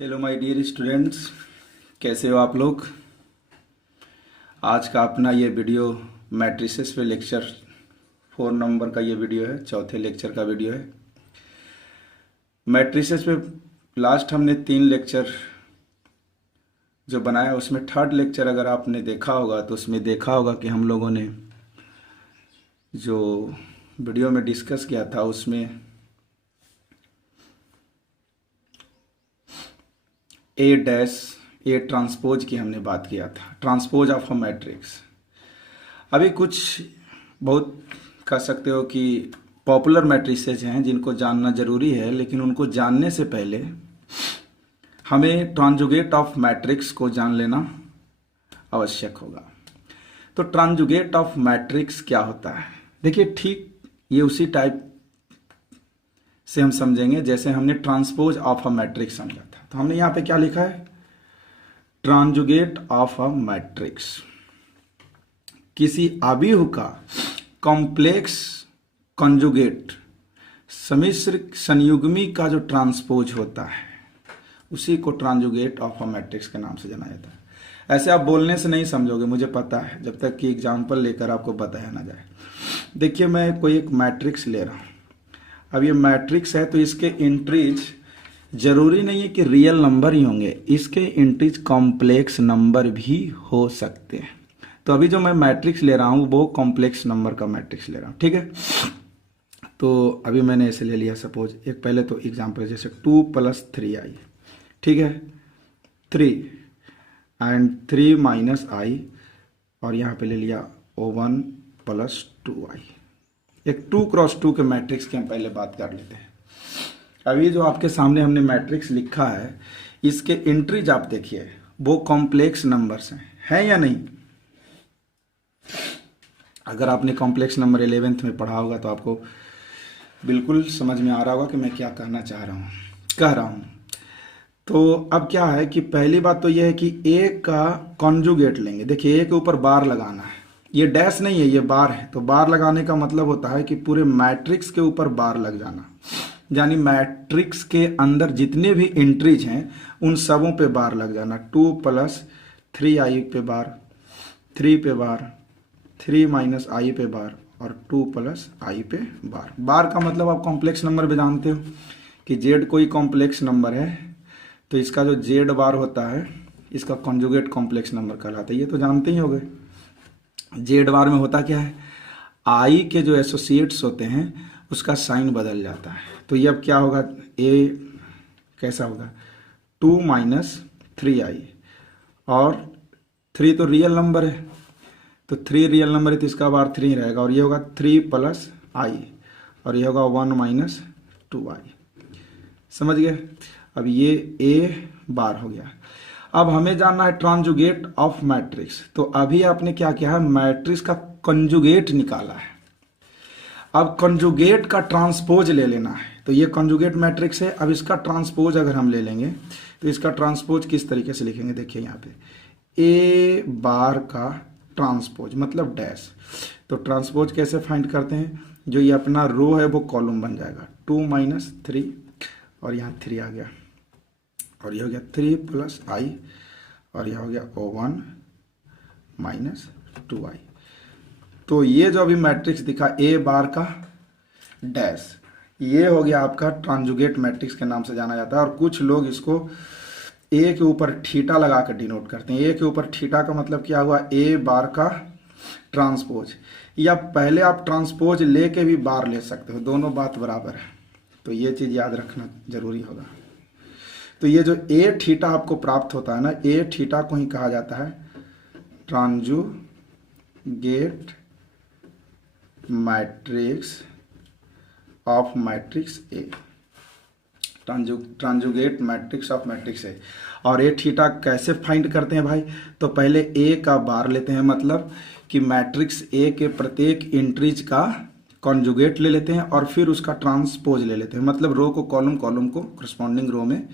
Hello my dear students, कैसे हो आप लोग। आज का अपना ये वीडियो मैट्रिसेस पे लेक्चर 4 नंबर का ये वीडियो है, चौथे लेक्चर का वीडियो है। मैट्रिसेस पे लास्ट हमने 3 लेक्चर जो बनाया, उसमें थर्ड लेक्चर अगर आपने देखा होगा तो उसमें देखा होगा कि हम लोगों ने जो वीडियो में डिस्कस किया था उसमें ए ट्रांसपोज की हमने बात किया था, ट्रांसपोज ऑफ अ मैट्रिक्स। अभी कुछ बहुत कह सकते हो कि पॉपुलर मैट्रिसेज हैं जिनको जानना जरूरी है, लेकिन उनको जानने से पहले हमें ट्रांजुगेट ऑफ मैट्रिक्स को जान लेना आवश्यक होगा। तो ट्रांजुगेट ऑफ मैट्रिक्स क्या होता है, देखिए ठीक ये उसी टाइप से हम समझेंगे जैसे हमने ट्रांसपोज ऑफ अ मैट्रिक्स समझा था। तो हमने यहां पे क्या लिखा है, ट्रांजुगेट ऑफ अ मैट्रिक्स, किसी आव्यूह का कॉम्प्लेक्स कंजुगेट, सम्मिश्र संयुग्मी का जो ट्रांसपोज होता है उसी को ट्रांजुगेट ऑफ अ मैट्रिक्स के नाम से जाना जाता है। ऐसे आप बोलने से नहीं समझोगे, मुझे पता है, जब तक कि एग्जाम्पल लेकर आपको बताया ना जाए। देखिए मैं कोई एक मैट्रिक्स ले रहा हूं, अब ये मैट्रिक्स है तो इसके इंट्रीज जरूरी नहीं है कि रियल नंबर ही होंगे, इसके इंट्रीज कॉम्प्लेक्स नंबर भी हो सकते हैं। तो अभी जो मैं मैट्रिक्स ले रहा हूं वो कॉम्प्लेक्स नंबर का मैट्रिक्स ले रहा हूं, ठीक है। तो अभी मैंने ऐसे ले लिया, सपोज एक पहले तो एग्जांपल जैसे 2 + 3i, ठीक है, 3 एंड 3 - i, और यहाँ पे ले लिया O1 + 2i। एक 2 × 2 के मैट्रिक्स की हम पहले बात कर लेते हैं। अभी जो आपके सामने हमने मैट्रिक्स लिखा है, इसके एंट्रीज आप देखिए वो कॉम्प्लेक्स नंबर्स हैं या नहीं। अगर आपने कॉम्प्लेक्स नंबर 11th में पढ़ा होगा तो आपको बिल्कुल समझ में आ रहा होगा कि मैं क्या कहना कह रहा हूं। तो अब क्या है कि पहली बात तो यह है कि ए का कॉन्जुगेट लेंगे। देखिए ए के ऊपर बार लगाना है, ये डैश नहीं है, ये बार है। तो बार लगाने का मतलब होता है कि पूरे मैट्रिक्स के ऊपर बार लग जाना, यानी मैट्रिक्स के अंदर जितने भी एंट्रीज हैं उन सबों पे बार लग जाना। 2 + 3i पे बार, 3 पे बार, 3 - i पे बार, और 2 + i पे बार। बार का मतलब आप कॉम्प्लेक्स नंबर भी जानते हो कि जेड कोई कॉम्प्लेक्स नंबर है तो इसका जो जेड बार होता है इसका कॉन्जुगेट कॉम्प्लेक्स नंबर कहलाता है, ये तो जानते ही होंगे। जेड बार में होता क्या है, आई के जो एसोसिएट्स होते हैं उसका साइन बदल जाता है। तो ये अब क्या होगा, ए कैसा होगा, 2 - 3i, और 3 तो रियल नंबर है, तो 3 रियल नंबर है तो इसका बार 3 रहेगा, और ये होगा 3 + i, और ये होगा 1 - 2i। समझ गए। अब ये ए बार हो गया। अब हमें जानना है ट्रांजुगेट ऑफ मैट्रिक्स। तो अभी आपने क्या किया है, मैट्रिक्स का कंजुगेट निकाला है। अब कंजुगेट का ट्रांसपोज ले लेना है। तो ये कंजुगेट मैट्रिक्स है, अब इसका ट्रांसपोज अगर हम ले लेंगे तो इसका ट्रांसपोज किस तरीके से लिखेंगे, देखिए यहाँ पे ए बार का ट्रांसपोज मतलब डैश। तो ट्रांसपोज कैसे फाइंड करते हैं, जो ये अपना रो है वो कॉलम बन जाएगा, 2 - 3, और यहाँ 3 आ गया, और यह हो गया 3 + i, और यह हो गया O1 - 2i। तो ये जो अभी मैट्रिक्स दिखा ए बार का डैश, ये हो गया आपका ट्रांजुगेट मैट्रिक्स के नाम से जाना जाता है। और कुछ लोग इसको ए के ऊपर थीटा लगा कर डिनोट करते हैं। ए के ऊपर थीटा का मतलब क्या हुआ, ए बार का ट्रांसपोज, या पहले आप ट्रांसपोज लेके भी बार ले सकते हो, दोनों बात बराबर है। तो ये चीज याद रखना जरूरी होगा। तो ये जो ए थीटा आपको प्राप्त होता है ना, ए थीटा को ही कहा जाता है ट्रांजुगेट matrix of matrix A, ट्रांजुगेट matrix of matrix A. और ए थीटा कैसे फाइंड करते हैं भाई, तो पहले ए का बार लेते हैं, मतलब कि मैट्रिक्स ए के प्रत्येक एंट्रीज का कॉन्जुगेट ले लेते हैं, और फिर उसका ट्रांसपोज ले लेते हैं, मतलब रो को कॉलम, कॉलम को करस्पॉन्डिंग रो में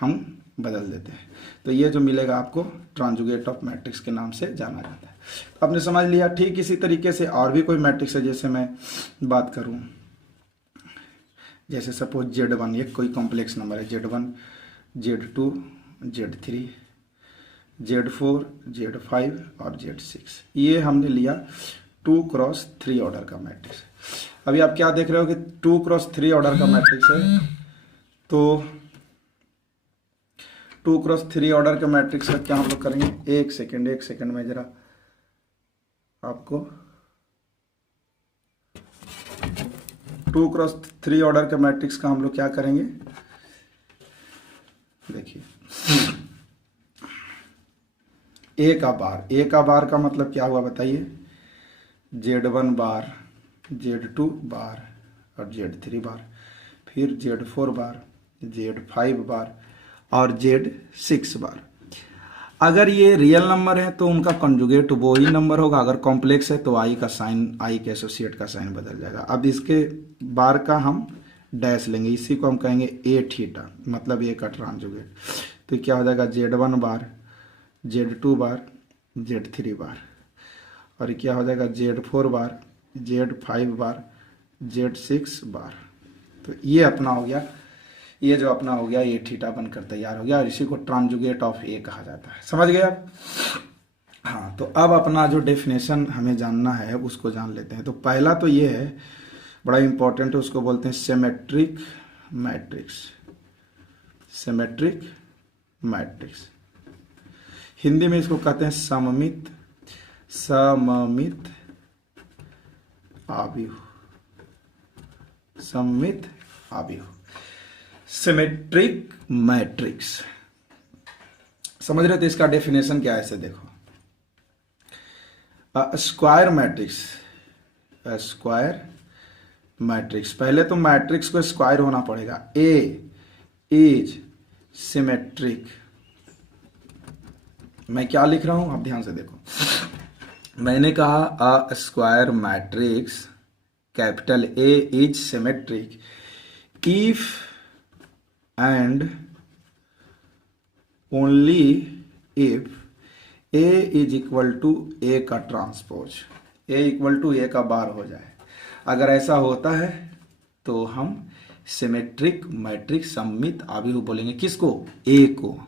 हम बदल देते हैं। तो ये जो मिलेगा आपको ट्रांजुगेट ऑफ मैट्रिक्स के नाम से जाना जाता है। तो आपने समझ लिया। ठीक इसी तरीके से और भी कोई मैट्रिक्स है, जैसे मैं बात करूं, जैसे सपोज Z1, ये कोई कॉम्प्लेक्स नंबर है, Z1 Z2, Z3, Z4, Z5 और Z6। ये हमने लिया 2x3 ऑर्डर का मैट्रिक्स। अभी आप क्या देख रहे हो कि 2x3 ऑर्डर का मैट्रिक्स है, तो 2x3 ऑर्डर के मैट्रिक्स का क्या हम लोग करेंगे, एक सेकेंड में जरा आपको 2x3 ऑर्डर के मैट्रिक्स का हम लोग क्या करेंगे, देखिए ए का बार का मतलब क्या हुआ बताइए, Z1 बार, Z2 बार और Z3 बार, फिर Z4 बार, Z5 बार और Z6 बार। अगर ये रियल नंबर है तो उनका कंजुगेट वो ही नंबर होगा, अगर कॉम्प्लेक्स है तो आई का साइन, आई के एसोसिएट का साइन बदल जाएगा। अब इसके बार का हम डैश लेंगे, इसी को हम कहेंगे ए थीटा, मतलब ए का ट्रांजुगेट। तो क्या हो जाएगा, Z1 बार, Z2 बार, Z3 बार, और क्या हो जाएगा Z4 बार, Z5 बार, Z6 बार। तो ये अपना हो गया, ये जो अपना हो गया ये थीटा बनकर तैयार हो गया, और इसी को ट्रांजुगेट ऑफ ए कहा जाता है। समझ गए आप? हाँ, तो अब अपना जो डेफिनेशन हमें जानना है उसको जान लेते हैं। तो पहला तो ये है, बड़ा इंपॉर्टेंट है, उसको बोलते हैं symmetric matrix. Symmetric matrix, Hindi में इसको कहते हैं सममित आव्यूह, सममित आव्यूह, सिमेट्रिक मैट्रिक्स। समझ रहे? तो इसका डेफिनेशन क्या है, ऐसे देखो, स्क्वायर मैट्रिक्स, स्क्वायर मैट्रिक्स, पहले तो मैट्रिक्स को स्क्वायर होना पड़ेगा। ए इज सिमेट्रिक, मैं क्या लिख रहा हूं आप ध्यान से देखो, मैंने कहा a square matrix capital A is symmetric if and only if A is equal to A का transpose, A equal to A का बार हो जाए। अगर ऐसा होता है तो हम सिमेट्रिक मैट्रिक्स सममित आव्यूह बोलेंगे। किसको? A को।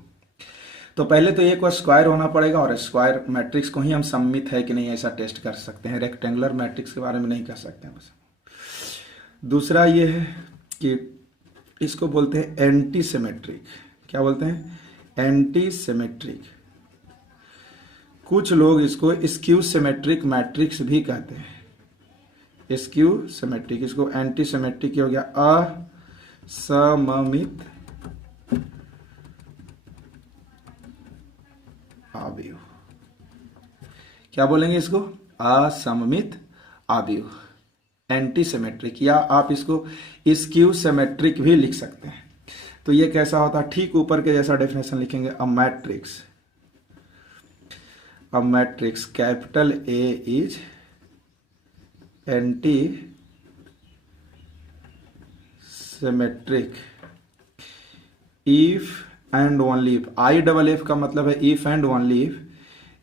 तो पहले तो A को स्क्वायर होना पड़ेगा, और स्क्वायर मैट्रिक्स को ही हम सममित है कि नहीं ऐसा टेस्ट कर सकते हैं, रेक्टेंगुलर मैट्रिक्स के बारे में नहीं कर सकते हैं बस। दूसरा ये है कि इसको बोलते हैं एंटी सिमेट्रिक। क्या बोलते हैं? Anti symmetric. कुछ लोग इसको स्क्यू सिमेट्रिक मैट्रिक्स भी कहते हैं। स्क्यू सिमेट्रिक, इसको एंटी सिमेट्रिक हो गया, असममित आव्यूह। क्या बोलेंगे इसको? असममित आव्यूह, एंटी सिमेट्रिक, या आप इसको स्क्यू सिमेट्रिक भी लिख सकते हैं। तो ये कैसा होता है? ठीक ऊपर के जैसा डेफिनेशन लिखेंगे, a matrix capital A is anti symmetric if and only if, I double F का मतलब है if and only if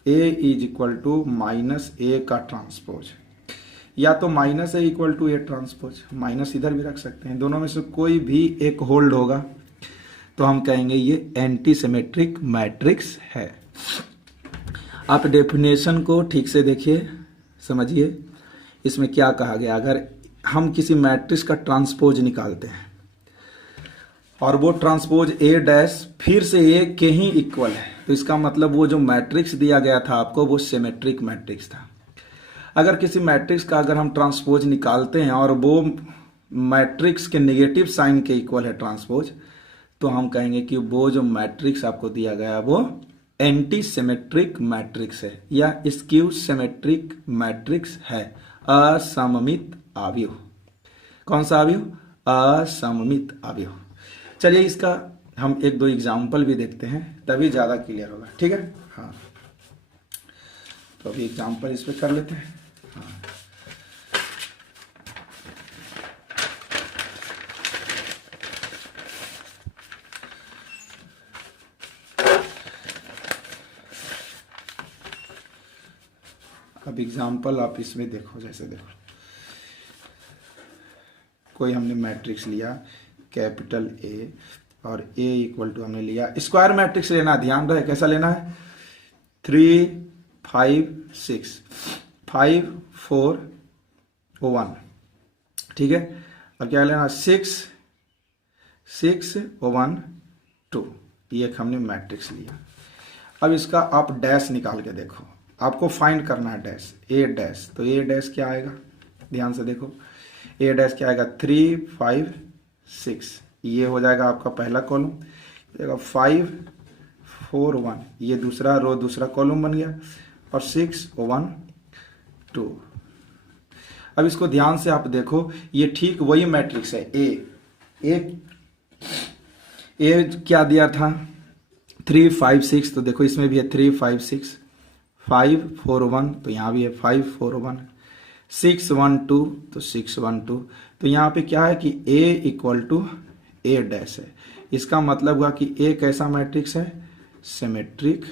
A is equal to minus A का ट्रांसपोज, या तो minus A equal to A transpose, minus इधर भी रख सकते हैं, दोनों में से कोई भी एक होल्ड होगा तो हम कहेंगे ये एंटी सिमेट्रिक मैट्रिक्स है। आप डेफिनेशन को ठीक से देखिए, समझिए इसमें क्या कहा गया। अगर हम किसी मैट्रिक्स का ट्रांसपोज निकालते हैं और वो ट्रांसपोज ए डैश फिर से ए के ही इक्वल है, तो इसका मतलब वो जो मैट्रिक्स दिया गया था आपको वो सिमेट्रिक मैट्रिक्स था। अगर किसी मैट्रिक्स का अगर हम ट्रांसपोज निकालते हैं और वो मैट्रिक्स के नेगेटिव साइन के इक्वल है ट्रांसपोज, तो हम कहेंगे कि वो जो मैट्रिक्स आपको दिया गया वो एंटी सिमेट्रिक मैट्रिक्स है या स्क्यू सिमेट्रिक मैट्रिक्स है, असममित आव्यूह। कौन सा आव्यूह? असममित आव्यूह। चलिए इसका हम एक दो एग्जाम्पल भी देखते हैं, तभी ज्यादा क्लियर होगा। ठीक है? हाँ, तो अभी एग्जाम्पल इस पे कर लेते हैं। हाँ, अब एग्जाम्पल आप इसमें देखो, जैसे देखो कोई हमने मैट्रिक्स लिया कैपिटल ए और ए इक्वल टू हमने लिया, स्क्वायर मैट्रिक्स लेना, ध्यान रहे कैसा लेना है, 3 5 6 5 4 1, ठीक है। अब क्या लेना, 6 6 1 2, ये एक हमने मैट्रिक्स लिया। अब इसका आप डैश निकाल के देखो, आपको फाइंड करना है डैश, ए डैश, तो ए डैश क्या आएगा, ध्यान से देखो, ए डैश क्या आएगा, 3 5 6, ये हो जाएगा आपका पहला कॉलम, 5 4 1, ये दूसरा रो दूसरा कॉलम बन गया, और 6 1 2। अब इसको ध्यान से आप देखो, ये ठीक वही मैट्रिक्स है, ए क्या दिया था, 3 5 6, तो देखो इसमें भी है 3 5 6, 5 4 1, तो यहाँ भी है 5 4 1, 6 1 2, तो 6 1 2, तो यहाँ पे क्या है कि a equal to A dash है। इसका मतलब हुआ कि ए कैसा मैट्रिक्स है, सिमेट्रिक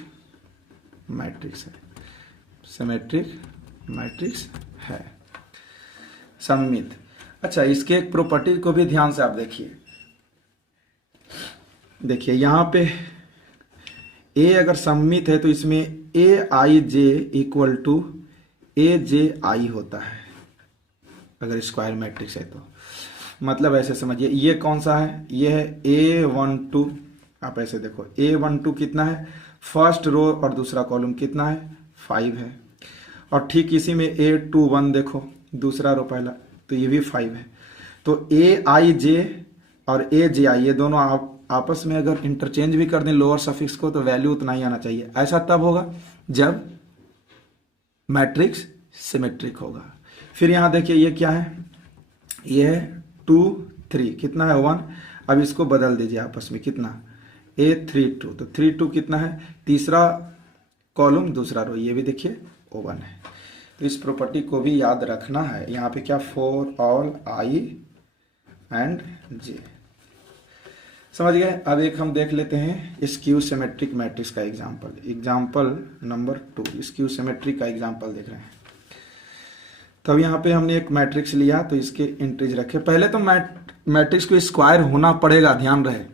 मैट्रिक्स है, सिमेट्रिक मैट्रिक्स है, सममित। अच्छा, इसके एक प्रॉपर्टी को भी ध्यान से आप देखिए यहाँ पे ए अगर सममित है तो इसमें ए आई जे इक्वल टू ए जे आई होता है, अगर स्क्वायर मैट्रिक्स है तो। मतलब ऐसे समझिए, ये कौन सा है, ये है A12, आप ऐसे देखो A12 कितना है, फर्स्ट रो और दूसरा कॉलम कितना है, 5 है, और ठीक इसी में A21 देखो, दूसरा रो पहला, तो ये भी 5 है। तो ए आई जे और ए जे आई, ये दोनों आप आपस में अगर इंटरचेंज भी कर दें लोअर सफिक्स को, तो वैल्यू उतना ही आना चाहिए। ऐसा तब होगा जब मैट्रिक्स सिमेट्रिक होगा। फिर यहाँ देखिए ये क्या है, ये है 2 3, कितना है 1, अब इसको बदल दीजिए आपस में, कितना A32, तो 3 2 कितना है, तीसरा कॉलम दूसरा रो, ये भी देखिए 1 है। तो इस प्रॉपर्टी को भी याद रखना है। यहाँ पे क्या, फॉर ऑल आई एंड जे, समझ गए। अब एक हम देख लेते हैं स्क्यू सिमेट्रिक मैट्रिक्स का एग्जाम्पल नंबर 2, स्क्यू सिमेट्रिक का एग्जाम्पल देख रहे हैं। तो अब यहाँ पे हमने एक मैट्रिक्स लिया, तो इसके एंट्रीज रखे। पहले तो मैट्रिक्स को स्क्वायर होना पड़ेगा, ध्यान रहे।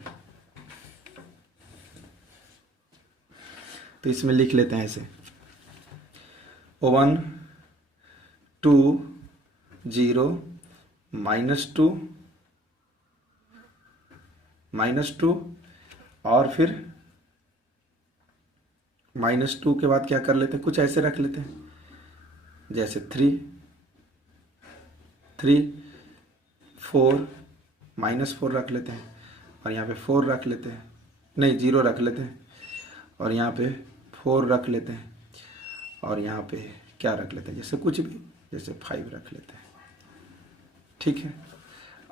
तो इसमें लिख लेते हैं ऐसे, 1 2 0 -2 -2, और फिर -2 के बाद क्या कर लेते हैं, कुछ ऐसे रख लेते हैं, जैसे 3 3 4 -4 रख लेते हैं, और यहाँ पे 4 रख लेते हैं, नहीं 0 रख लेते हैं, और यहाँ पे 4 रख लेते हैं, और यहाँ पे क्या रख लेते हैं, जैसे कुछ भी, जैसे 5 रख लेते हैं, ठीक है।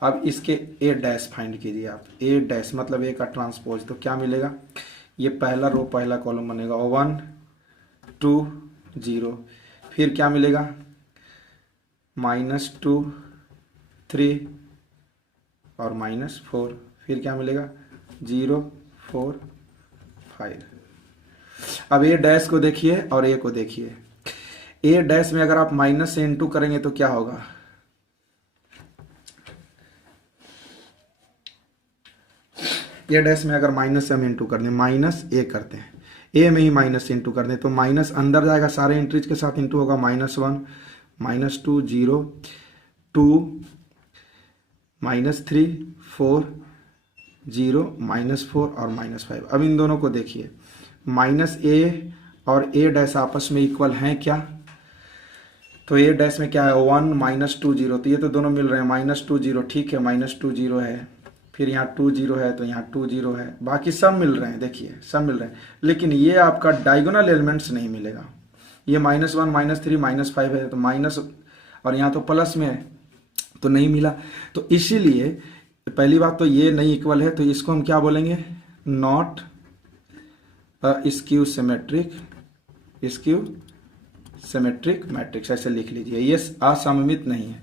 अब इसके ए डैश फाइंड कीजिए आप, ए डैश मतलब ए का ट्रांसपोज, तो क्या मिलेगा, ये पहला रो पहला कॉलम बनेगा, 1 2 0, फिर क्या मिलेगा, -2 3 और -4, फिर क्या मिलेगा, 0 4 5। अब ए डैश को देखिए और ए को देखिए, ए डैश में अगर आप माइनस से इंटू करेंगे तो क्या होगा, ए डैश में अगर माइनस से हम इंटू कर दें, माइनस ए करते हैं, ए में ही माइनस से इंटू कर दें, तो माइनस अंदर जाएगा, सारे एंट्रीज के साथ इंटू होगा, -1 -2 0 2 -3 4 0 -4 और -5। अब इन दोनों को देखिए, -a और a डैश आपस में इक्वल हैं क्या, तो a डैश में क्या है, 1 -2 0, तो ये तो दोनों मिल रहे हैं, -2 0, ठीक है, -2 0 है, फिर यहाँ 2 0 है, तो यहाँ 2 0 है, बाकी सब मिल रहे हैं, देखिए सब मिल रहे हैं, लेकिन ये आपका डायगोनल एलिमेंट्स नहीं मिलेगा। ये -1 -3 -5 है, तो माइनस, और यहाँ तो प्लस में है, तो नहीं मिला। तो इसीलिए पहली बात तो ये नहीं इक्वल है, तो इसको हम क्या बोलेंगे, नॉट स्क्यू सिमेट्रिक मैट्रिक्स, ऐसे लिख लीजिए। ये असममित नहीं है,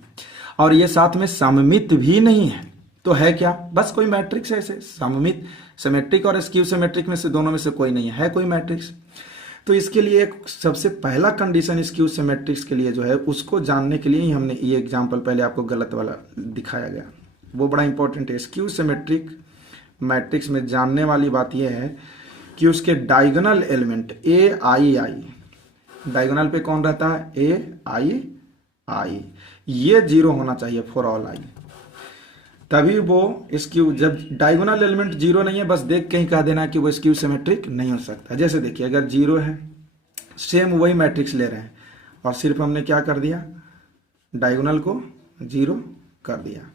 और ये साथ में सममित भी नहीं है, तो है क्या, बस कोई मैट्रिक्स है ऐसे सममित, सिमेट्रिक और स्क्यू सिमेट्रिक में से दोनों में से कोई नहीं है कोई मैट्रिक्स। तो इसके लिए एक सबसे पहला कंडीशन स्क्यू सिमेट्रिक्स के लिए जो है, उसको जानने के लिए ही हमने ये एग्जांपल पहले आपको गलत वाला दिखाया गया, वो बड़ा इंपॉर्टेंट है। स्क्यू सिमेट्रिक मैट्रिक्स में जानने वाली बात यह है कि उसके डायगोनल एलिमेंट ए आई आई, डायगोनल पे कौन रहता है, ए आई आई, ये 0 होना चाहिए फॉर ऑल आई, तभी वो स्क्यू, जब डायगोनल एलिमेंट 0 नहीं है बस देख के ही कह देना कि वो स्क्यू सिमेट्रिक नहीं हो सकता। जैसे देखिए अगर 0 है, सेम वही मैट्रिक्स ले रहे हैं और सिर्फ हमने क्या कर दिया, डायगोनल को 0 कर दिया।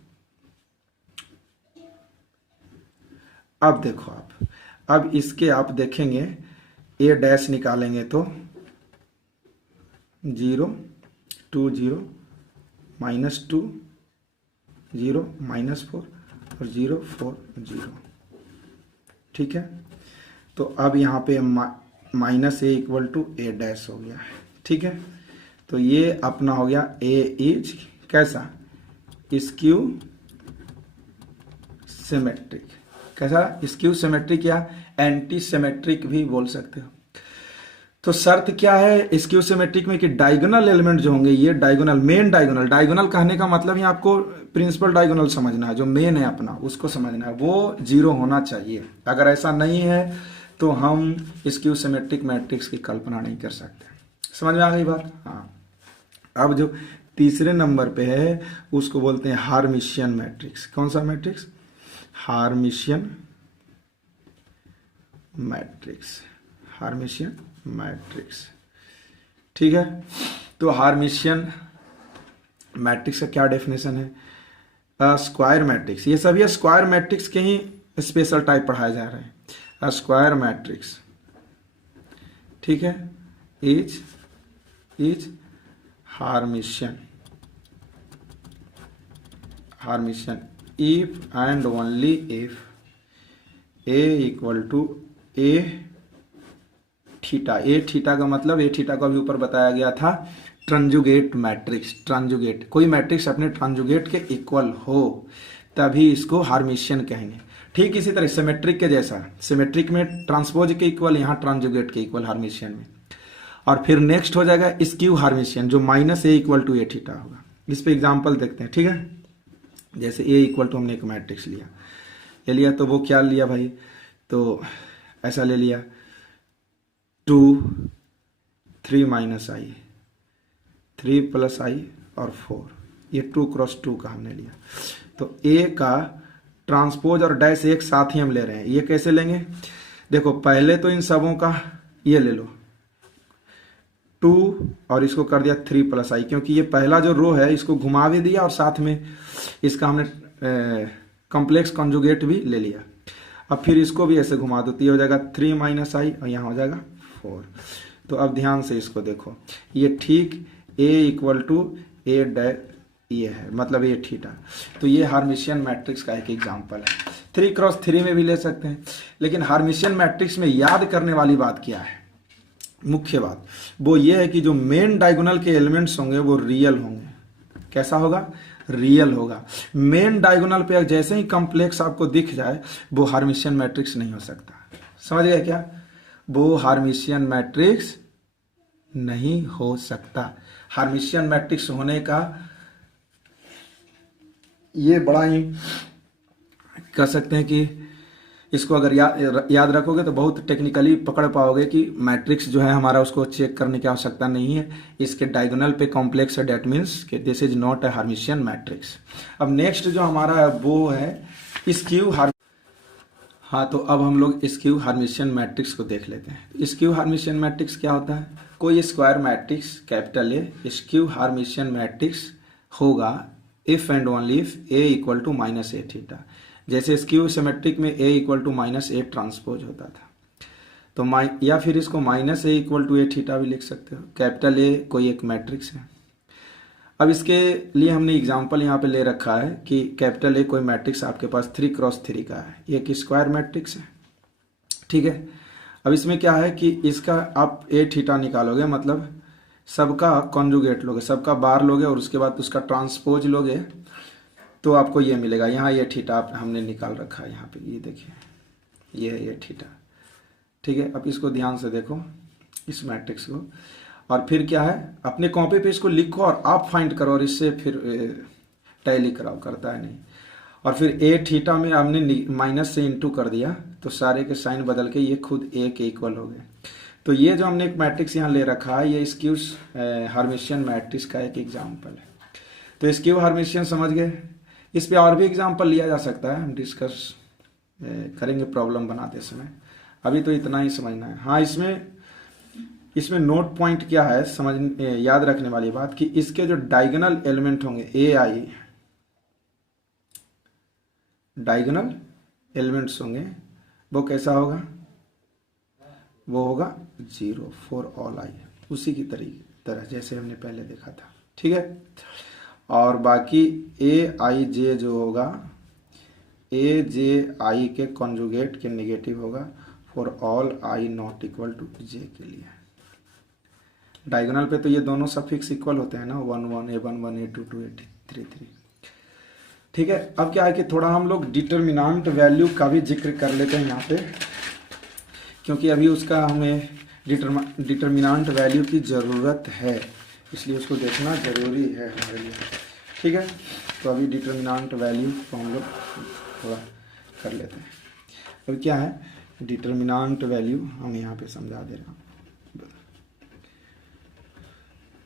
अब देखो अब इसके आप देखेंगे ए डैश निकालेंगे तो 0 2 0 -2 0 -4 और 0 4 0, ठीक है। तो अब यहाँ पे minus A equal to A dash हो गया है, ठीक है। तो ये अपना हो गया ए इज कैसा, स्क्यू सिमेट्रिक, कैसा, स्क्यू सिमेट्रिक या एंटी सिमेट्रिक भी बोल सकते हो। तो शर्त क्या है स्क्यू सिमेट्रिक में कि डायगोनल एलिमेंट जो होंगे ये डायगोनल, मेन डायगोनल, डायगोनल कहने का मतलब ही आपको प्रिंसिपल डायगोनल समझना है, जो मेन है अपना उसको समझना है, वो 0 होना चाहिए। अगर ऐसा नहीं है तो हम स्क्यू सिमेट्रिक मैट्रिक्स की कल्पना नहीं कर सकते। समझ में आ गई बात? हाँ। अब जो तीसरे नंबर पे है उसको बोलते हैं हार्मिशियन मैट्रिक्स। कौन सा मैट्रिक्स? हार्मिशियन मैट्रिक्स, हार्मिशियन मैट्रिक्स, ठीक है। तो हार्मिशियन मैट्रिक्स का क्या डेफिनेशन है? स्क्वायर मैट्रिक्स, ये सभी स्क्वायर मैट्रिक्स के ही स्पेशल टाइप पढ़ाए जा रहे हैं। स्क्वायर मैट्रिक्स, ठीक है, is Hermitian, Hermitian if and only if A equal to A theta. A theta का मतलब, ए थीटा को अभी ऊपर बताया गया था, ट्रांजुगेट मैट्रिक्स। ट्रांजुगेट, कोई मैट्रिक्स अपने ट्रांजुगेट के इक्वल हो तभी इसको हार्मिशियन कहेंगे। ठीक इसी तरह सिमेट्रिक के जैसा, सिमेट्रिक में ट्रांसपोज के इक्वल, यहाँ ट्रांजुगेट के इक्वल हार्मिशियन में। और फिर नेक्स्ट हो जाएगा स्क्यू हार्मिशियन, जो minus A equal to A theta होगा। इस पे एग्जाम्पल देखते हैं, ठीक है। जैसे ए इक्वल टू हमने एक मैट्रिक्स लिया, ये लिया तो वो क्या लिया भाई, तो ऐसा ले लिया 2 3 माइनस आई, 3 प्लस आई और 4, ये 2 क्रॉस 2 का हमने लिया। तो ए का ट्रांसपोज और डैश एक साथ ही हम ले रहे हैं। ये कैसे लेंगे? देखो पहले तो इन सबों का ये ले लो 2 और इसको कर दिया 3 प्लस आई, क्योंकि ये पहला जो रो है इसको घुमा भी दिया और साथ में इसका हमने कॉम्प्लेक्स कॉन्जुगेट भी ले लिया। अब फिर इसको भी ऐसे घुमा दो तो ये हो जाएगा 3 माइनस आई और यहाँ हो जाएगा 4। तो अब ध्यान से इसको देखो, ये ठीक ए इक्वल टू ए डैश ये है, मतलब ए थीटा। तो ये हार्मिशियन मैट्रिक्स का एक एग्जांपल है। 3 क्रॉस 3 में भी ले सकते हैं, लेकिन हार्मिशियन मैट्रिक्स में याद करने वाली बात क्या है, मुख्य बात वो ये है कि जो मेन डायगोनल के एलिमेंट्स होंगे वो रियल होंगे। कैसा होगा? रियल होगा। मेन डायगोनल पे जैसे ही कॉम्प्लेक्स आपको दिख जाए वो हार्मिशियन मैट्रिक्स नहीं हो सकता। समझ गए क्या? वो हार्मिशियन मैट्रिक्स नहीं हो सकता। हार्मिशियन मैट्रिक्स होने का ये बड़ा ही कह सकते हैं कि इसको अगर याद रखोगे तो बहुत टेक्निकली पकड़ पाओगे कि मैट्रिक्स जो है हमारा उसको चेक करने की आवश्यकता नहीं है, इसके डायगोनल पे कॉम्प्लेक्स है, डेट मीन्स कि this is not a Hermitian matrix. अब नेक्स्ट जो हमारा है वो है स्क्यू हाँ, तो अब हम लोग स्क्यू हार्मिशियन मैट्रिक्स को देख लेते हैं। स्क्यू हार्मिशियन मैट्रिक्स क्या होता है? कोई square matrix capital A skew Hermitian matrix होगा if and only if A equal to minus A theta. जैसे स्क्यू सिमेट्रिक में A equal to minus A transpose होता था, तो या फिर इसको minus A equal to A theta भी लिख सकते हो। कैपिटल ए कोई एक मैट्रिक्स है। अब इसके लिए हमने एग्जांपल यहाँ पे ले रखा है कि कैपिटल ए कोई मैट्रिक्स आपके पास 3 क्रॉस 3 का है, ये एक स्क्वायर मैट्रिक्स है, ठीक है। अब इसमें क्या है कि इसका आप ए थीटा निकालोगे, मतलब सबका कॉन्जुगेट लोगे, सबका बार लोगे और उसके बाद उसका ट्रांसपोज लोगे, तो आपको ये मिलेगा। यहाँ ये थीटा हमने निकाल रखा है, यहाँ पे ये देखिए, ये है ये थीटा, ठीक है। अब इसको ध्यान से देखो इस मैट्रिक्स को, और फिर क्या है, अपने कॉपी पे इसको लिखो और आप फाइंड करो और इससे फिर टैली कराओ, करता है नहीं। और फिर ए थीटा में हमने माइनस से इंटू कर दिया तो सारे के साइन बदल के ये खुद ए के इक्वल हो गए। तो ये जो हमने एक मैट्रिक्स यहाँ ले रखा है ये स्क्यू हार्मिशियन मैट्रिक्स का एक एग्जाम्पल है। तो स्क्यू हार्मिशियन समझ गए। इस पे और भी एग्जाम्पल लिया जा सकता है, हम डिस्कस करेंगे प्रॉब्लम बनाते समय, अभी तो इतना ही समझना है। हाँ, इसमें नोट पॉइंट क्या है समझ याद रखने वाली बात कि इसके जो डायगोनल एलिमेंट होंगे ए आई डायगोनल एलिमेंट्स होंगे वो कैसा होगा, वो होगा 0 फॉर ऑल आई, उसी की तरह जैसे हमने पहले देखा था। ठीक है, और बाकी ए आई जे जो होगा ए जे आई के कॉन्जुगेट के नेगेटिव होगा for all I not equal to J के लिए। डायगोनल पे तो ये दोनों सफिक्स इक्वल होते हैं ना, 1 1 A1 1 A2 2 A3 3। ठीक है, अब क्या है कि थोड़ा हम लोग डिटर्मिनेंट वैल्यू का भी जिक्र कर लेते हैं यहाँ पे, क्योंकि अभी उसका हमें डिटर्मिनेंट वैल्यू की ज़रूरत है, इसलिए उसको देखना ज़रूरी है हमारे लिए। ठीक है, तो अभी डिटर्मिनेंट वैल्यू को हम लोग थोड़ा कर लेते हैं। अब क्या है डिटर्मिनेंट वैल्यू, हम यहाँ पे समझा दे रहे हैं।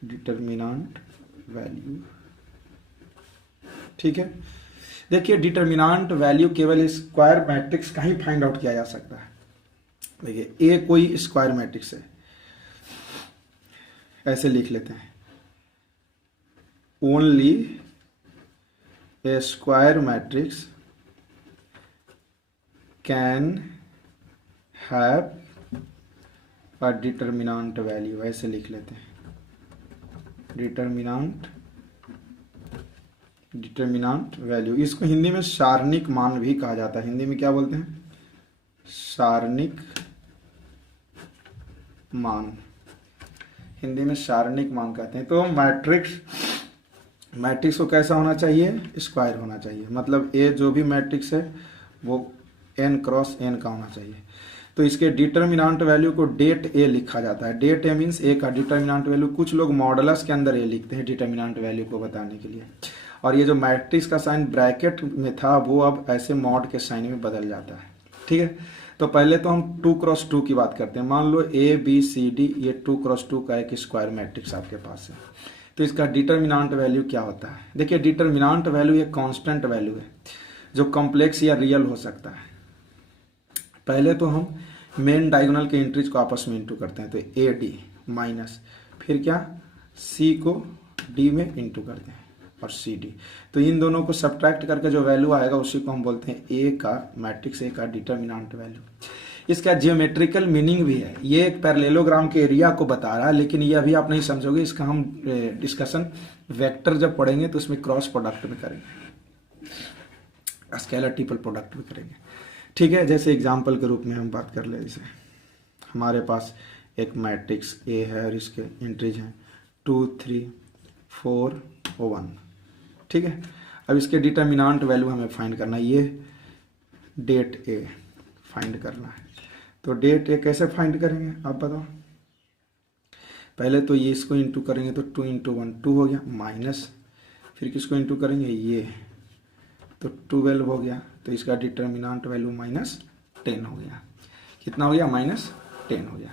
डिटर्मिनेंट वैल्यू, ठीक है, देखिए डिटर्मिनेंट वैल्यू केवल स्क्वायर मैट्रिक्स का ही फाइंड आउट किया जा सकता है। देखिए ए कोई स्क्वायर मैट्रिक्स है, ऐसे लिख लेते हैं, only A square matrix can have a determinant value, ऐसे लिख लेते हैं। डिटर्मिनेंट वैल्यू, इसको हिंदी में सारणिक मान भी कहा जाता है। हिंदी में क्या बोलते हैं, सारणिक मान, हिंदी में सारणिक मान कहते हैं। तो मैट्रिक्स को कैसा होना चाहिए, स्क्वायर होना चाहिए, मतलब ए जो भी मैट्रिक्स है वो n क्रॉस n का होना चाहिए। तो इसके डिटर्मिनेंट वैल्यू को डेट ए लिखा जाता है। डेट ए मीन्स ए का डिटर्मिनेंट वैल्यू, कुछ लोग मॉडुलस के अंदर ए लिखते हैं डिटर्मिनेंट वैल्यू को बताने के लिए। और ये जो मैट्रिक्स का साइन ब्रैकेट में था वो अब ऐसे मॉड के साइन में बदल जाता है। ठीक है, तो पहले तो हम 2 क्रॉस 2 की बात करते हैं। मान लो ए बी सी डी ये 2 क्रॉस 2 का एक स्क्वायर मैट्रिक्स आपके पास है, तो इसका डिटर्मिनेंट वैल्यू क्या होता है। देखिए डिटर्मिनेंट वैल्यू एक कांस्टेंट वैल्यू है जो कॉम्प्लेक्स या रियल हो सकता है। पहले तो हम मेन डायगोनल के एंट्रीज को आपस में इंटू करते हैं, तो ए डी माइनस फिर क्या सी को डी में इंटू करते हैं और सी डी, तो इन दोनों को सब्ट्रैक्ट करके जो वैल्यू आएगा उसी को हम बोलते हैं ए का मैट्रिक्स ए का डिटर्मिनेंट वैल्यू। इसका जियोमेट्रिकल मीनिंग भी है, ये एक पैरेललोग्राम के एरिया को बता रहा है, लेकिन ये अभी आप नहीं समझोगे, इसका हम डिस्कशन वेक्टर जब पढ़ेंगे तो उसमें क्रॉस प्रोडक्ट में करेंगे, स्केलर ट्रिपल प्रोडक्ट में करेंगे। ठीक है, जैसे एग्जाम्पल के रूप में हम बात कर ले, जैसे हमारे पास एक मैट्रिक्स ए है और इसके एंट्रीज हैं 2 3 4 1। ठीक है, अब इसके डिटर्मिनेंट वैल्यू हमें फाइंड करना है, ये डेट ए फाइंड करना है। तो डेट ए कैसे फाइंड करेंगे आप बताओ। पहले तो ये इसको इंटू करेंगे तो 2 × 1 2 हो गया, माइनस फिर किसको इंटू करेंगे ये, तो 12 हो गया, तो इसका डिटर्मिनेंट वैल्यू -10 हो गया। कितना हो गया, -10 हो गया।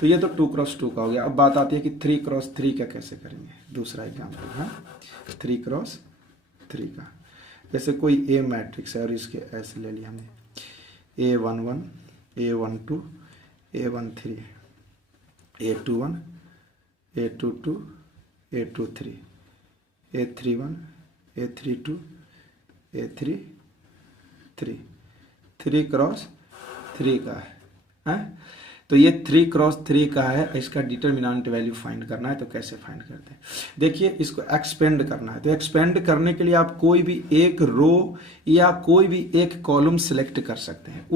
तो ये तो 2 क्रॉस 2 का हो गया। अब बात आती है कि 3 क्रॉस 3 का कैसे करेंगे, दूसरा एग्जाम्पल है 3 क्रॉस 3 का। जैसे कोई ए मैट्रिक्स है और इसके ऐसे ले लिया हमने A11 A12 A13 A21 A22 A23 A31 A32 A33 3 cross 3 का है। तो ये 3 क्रॉस 3 का है, इसका डिटर्मिनेंट वैल्यू फाइंड करना है। तो कैसे फाइंड करते हैं, देखिए इसको एक्सपेंड करना है। तो एक्सपेंड करने के लिए आप कोई भी एक रो या कोई भी एक कॉलम सिलेक्ट कर सकते हैं,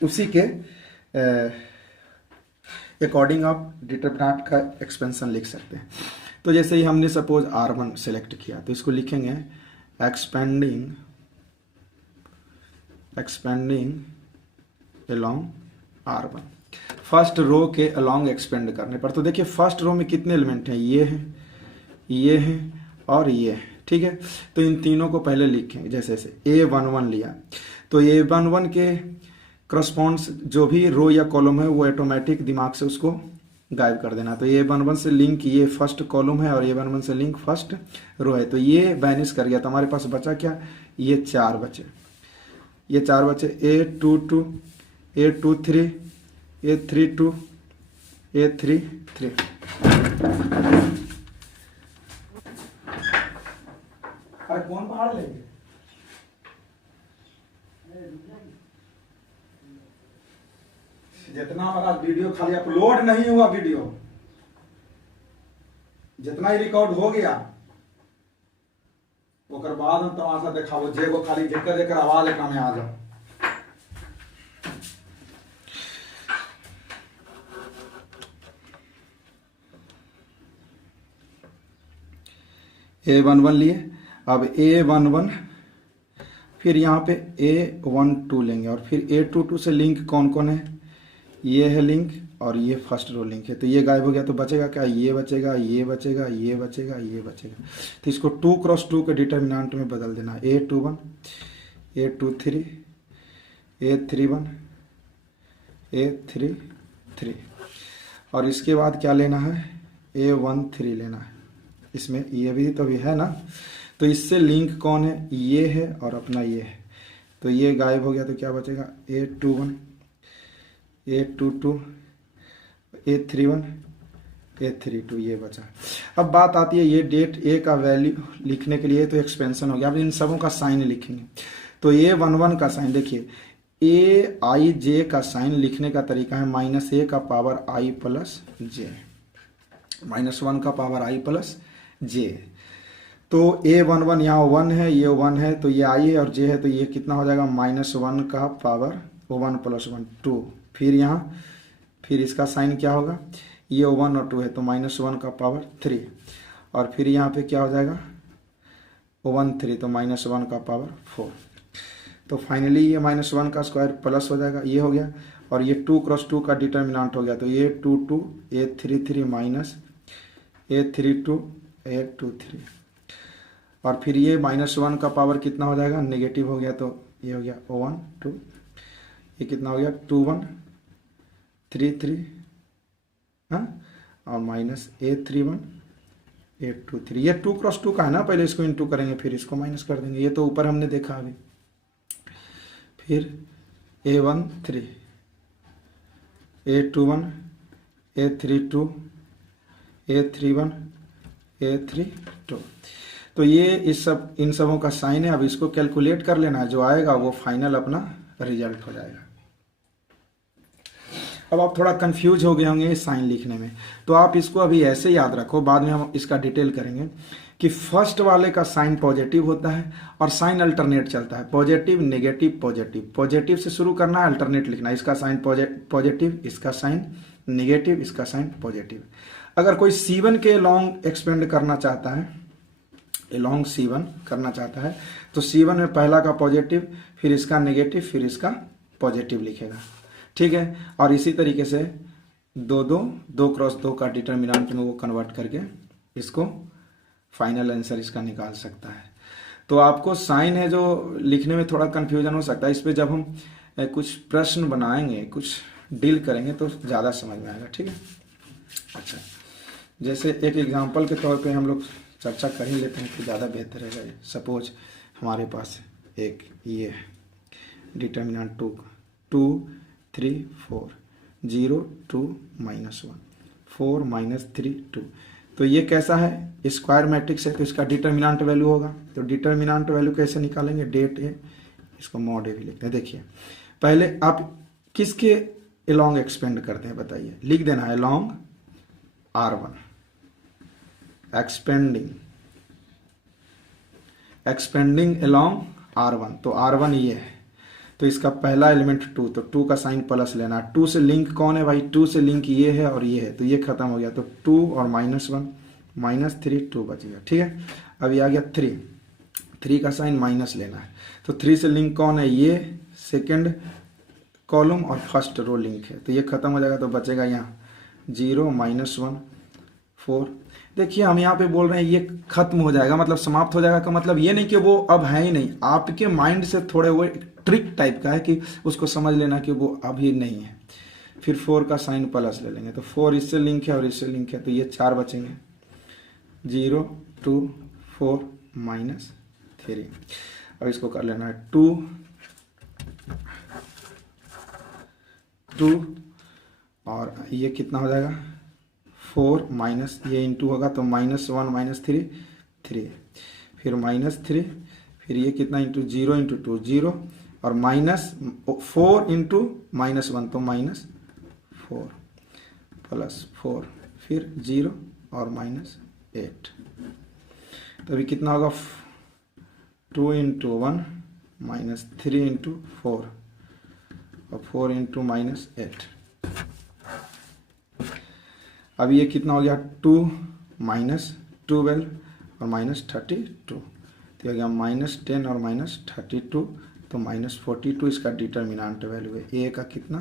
उसी के अकॉर्डिंग आप डिटर्मिनेंट का एक्सपेंशन लिख सकते हैं। तो जैसे ही हमने सपोज R1 सेलेक्ट किया तो इसको लिखेंगे expanding along R1, first row के अलोंग एक्सपेंड करने पर। तो देखिए फर्स्ट रो में कितने एलिमेंट हैं, ये हैं और ये हैं, ठीक है। तो इन तीनों को पहले लिखेंगे, जैसे जैसे A11 लिया तो A11 के करस्पॉन्ड्स जो भी रो या कॉलम है वो ऑटोमेटिक दिमाग से उसको गायब कर देना। तो A11 से लिंक ये फर्स्ट कॉलम है और A11 से लिंक फर्स्ट रो है, तो ये बैनिश कर गया। तो हमारे पास बचा क्या, ये 4 बचे, ये 4 बचे A22 A23 A32 A33। अरे कौन पहाड़ लेंगे, जितना हमारा वीडियो खाली अपलोड नहीं हुआ, वीडियो जितना ही रिकॉर्ड हो गया ओकर बाद हम तमाशा देखाबो, जेगो खाली जेकर जेकर आवाज एकरा में आ जाओ। A11 लिए, अब A11 फिर यहाँ पे A12 लेंगे और फिर A22 से लिंक कौन कौन है, ये है लिंक और ये फर्स्ट रो लिंक है। तो ये गायब हो गया, तो बचेगा क्या, ये बचेगा, ये बचेगा, ये बचेगा, ये बचेगा। तो इसको 2x2 के डिटर्मिनेंट में बदल देना, A21 A23 A31 A33। और इसके बाद क्या लेना है, A13 लेना है। इसमें ये भी तो भी है ना, तो इससे लिंक कौन है, ये है और अपना ये है। तो ये गायब हो गया, तो क्या बचेगा, A21 A22 A31 A32 ये बचा। अब बात आती है ये डेट ए का वैल्यू लिखने के लिए, तो एक्सपेंशन हो गया। अब इन सबों का साइन लिखेंगे। तो A11 का साइन देखिए, AIJ का साइन लिखने का तरीका है -a का पावर i प्लस j, -1 का पावर i प्लस j। तो A11 यहाँ 1 है, ये 1 है, तो ये i है और j है, तो ये कितना हो जाएगा, -1 का पावर 1 + 1 2। फिर यहाँ फिर इसका साइन क्या होगा, ये 1 और 2 है, तो -1 का पावर 3। और फिर यहाँ पे क्या हो जाएगा, 1 3, तो -1 का पावर 4। तो फाइनली ये -1 का स्क्वायर प्लस हो जाएगा, ये हो गया। और ये 2x2 का डिटर्मिनेंट हो गया, तो ये A22 A33 minus A32 A23। और फिर ये -1 का पावर कितना हो जाएगा, नेगेटिव हो गया, तो ये हो गया 1 2, ये कितना हो गया 2 1 3 3, हाँ, और -A31 A23। ये 2x2 का है ना, पहले इसको इंटू करेंगे फिर इसको माइनस कर देंगे, ये तो ऊपर हमने देखा अभी। फिर A13 A21 A32 A31 A32। तो ये इन सबों का साइन है। अब इसको कैलकुलेट कर लेना है, जो आएगा वो फाइनल अपना रिजल्ट हो जाएगा। अब आप थोड़ा कंफ्यूज हो गए होंगे साइन लिखने में, तो आप इसको अभी ऐसे याद रखो, बाद में हम इसका डिटेल करेंगे कि फर्स्ट वाले का साइन पॉजिटिव होता है और साइन अल्टरनेट चलता है, पॉजिटिव नेगेटिव पॉजिटिव। पॉजिटिव से शुरू करना है, अल्टरनेट लिखना है, इसका साइन पॉजिटिव, इसका साइन नेगेटिव, इसका साइन पॉजिटिव। अगर कोई C1 के लॉन्ग एक्सपेंड करना चाहता है, लॉन्ग C1 करना चाहता है, तो C1 में पहला का पॉजिटिव, फिर इसका नेगेटिव, फिर इसका पॉजिटिव लिखेगा, ठीक है। और इसी तरीके से 2x2 का डिटर्मिनेंट में वो कन्वर्ट करके इसको फाइनल आंसर इसका निकाल सकता है। तो आपको साइन है जो लिखने में थोड़ा कन्फ्यूजन हो सकता है, इस पर जब हम कुछ प्रश्न बनाएंगे, कुछ डील करेंगे तो ज़्यादा समझ में आएगा, ठीक है। अच्छा, जैसे एक एग्जांपल के तौर पे हम लोग चर्चा कर ही लेते हैं तो ज़्यादा बेहतर रहेगा। सपोज हमारे पास एक ये डिटर्मिनेंट 2 3 4 0 2 -1 4 -3 2। तो ये कैसा है, स्क्वायर मैट्रिक्स है, तो इसका डिटर्मिनेंट वैल्यू होगा। तो डिटर्मिनेंट वैल्यू कैसे निकालेंगे, डेट है, इसको मॉड ए भी लिखते हैं। देखिए पहले आप किसके अलोंग एक्सपेंड करते हैं बताइए, लिख देना है along R1 expanding along R1। तो R1 ये है, तो इसका पहला एलिमेंट 2, तो 2 का साइन प्लस लेना है। 2 से लिंक कौन है भाई, 2 से लिंक ये है और ये है, तो ये खत्म हो गया, तो 2 और -1 -3 2 बच गया, ठीक है। अब ये आ गया 3 का साइन माइनस लेना है, तो 3 से लिंक कौन है, ये सेकंड कॉलम और फर्स्ट रो लिंक है, तो ये खत्म हो जाएगा, तो बचेगा यहाँ 0 -1 4। देखिए हम यहाँ पे बोल रहे हैं ये खत्म हो जाएगा, मतलब समाप्त हो जाएगा का मतलब ये नहीं कि वो अब है ही नहीं, आपके माइंड से थोड़े वो ट्रिक टाइप का है कि उसको समझ लेना कि वो अभी नहीं है। फिर 4 का साइन प्लस ले लेंगे, तो 4 इससे लिंक है और इससे लिंक है, तो ये 4 बचेंगे, 0 2 4 -3। अब इसको कर लेना है 2 2 और ये कितना हो जाएगा 4 माइनस ये इंटू होगा तो -1 -3 3, फिर -3, फिर ये कितना इंटू 0 इंटू 2 0 और -4 इंटू -1 तो -4 +4 फिर 0 और -8, तो अभी कितना होगा 2 इंटू 1 -3 इंटू 4 और 4 इंटू -8। अब ये कितना हो गया 2 -12 और -32, तो हो गया -10 और -32 तो -42 इसका डिटर्मिनेंट वैल्यू है। ए का कितना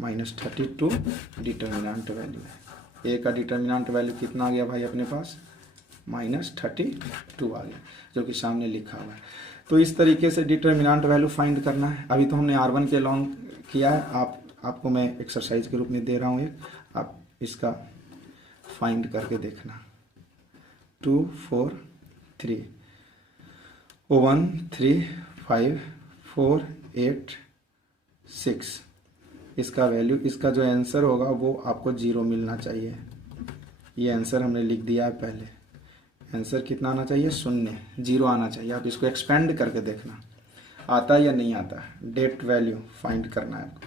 -32 डिटर्मिनेंट वैल्यू है। ए का डिटर्मिनेंट वैल्यू कितना आ गया भाई अपने पास -32 आ गया, जो कि सामने लिखा हुआ है। तो इस तरीके से डिटर्मिनेंट वैल्यू फाइंड करना है। अभी तो हमने R1 के लॉन्ग किया है, आपको मैं एक्सरसाइज के रूप में दे रहा हूँ एक, आप इसका फाइंड करके देखना। 2 4 3 1 3 5 4 8 6, इसका वैल्यू, इसका जो आंसर होगा वो आपको 0 मिलना चाहिए। ये आंसर हमने लिख दिया है पहले, आंसर कितना आना चाहिए 0 0 आना चाहिए। आप इसको एक्सपेंड करके देखना आता है या नहीं आता है। डेट वैल्यू फाइंड करना है आपको,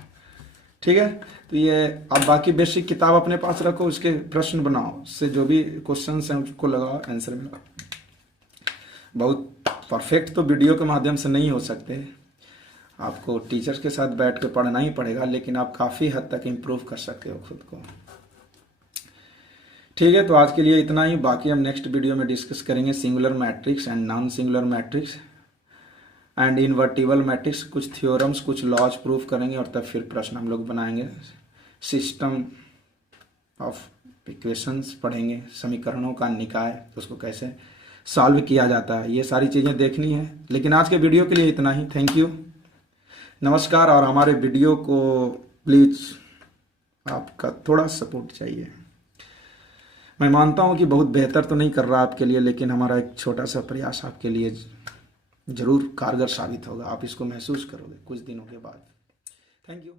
ठीक है। तो ये आप बाकी बेसिक किताब अपने पास रखो, उसके प्रश्न बनाओ, उससे जो भी क्वेश्चन हैं उसको लगाओ, आंसर मिलाओ। बहुत परफेक्ट तो वीडियो के माध्यम से नहीं हो सकते, आपको टीचर्स के साथ बैठ के पढ़ना ही पड़ेगा, लेकिन आप काफ़ी हद तक इम्प्रूव कर सकते हो खुद को। ठीक है, तो आज के लिए इतना ही। बाकी हम नेक्स्ट वीडियो में डिस्कस करेंगे singular matrix and non singular matrix and invertible matrix, कुछ थ्योरम्स कुछ लॉज प्रूफ करेंगे और तब फिर प्रश्न हम लोग बनाएंगे। सिस्टम ऑफ इक्वेशंस पढ़ेंगे, समीकरणों का निकाय, उसको कैसे सॉल्व किया जाता है, ये सारी चीज़ें देखनी है। लेकिन आज के वीडियो के लिए इतना ही। थैंक यू, नमस्कार। और हमारे वीडियो को प्लीज़ आपका थोड़ा सपोर्ट चाहिए। मैं मानता हूँ कि बहुत बेहतर तो नहीं कर रहा आपके लिए, लेकिन हमारा एक छोटा सा प्रयास आपके लिए ज़रूर कारगर साबित होगा। आप इसको महसूस करोगे कुछ दिनों के बाद। Thank you.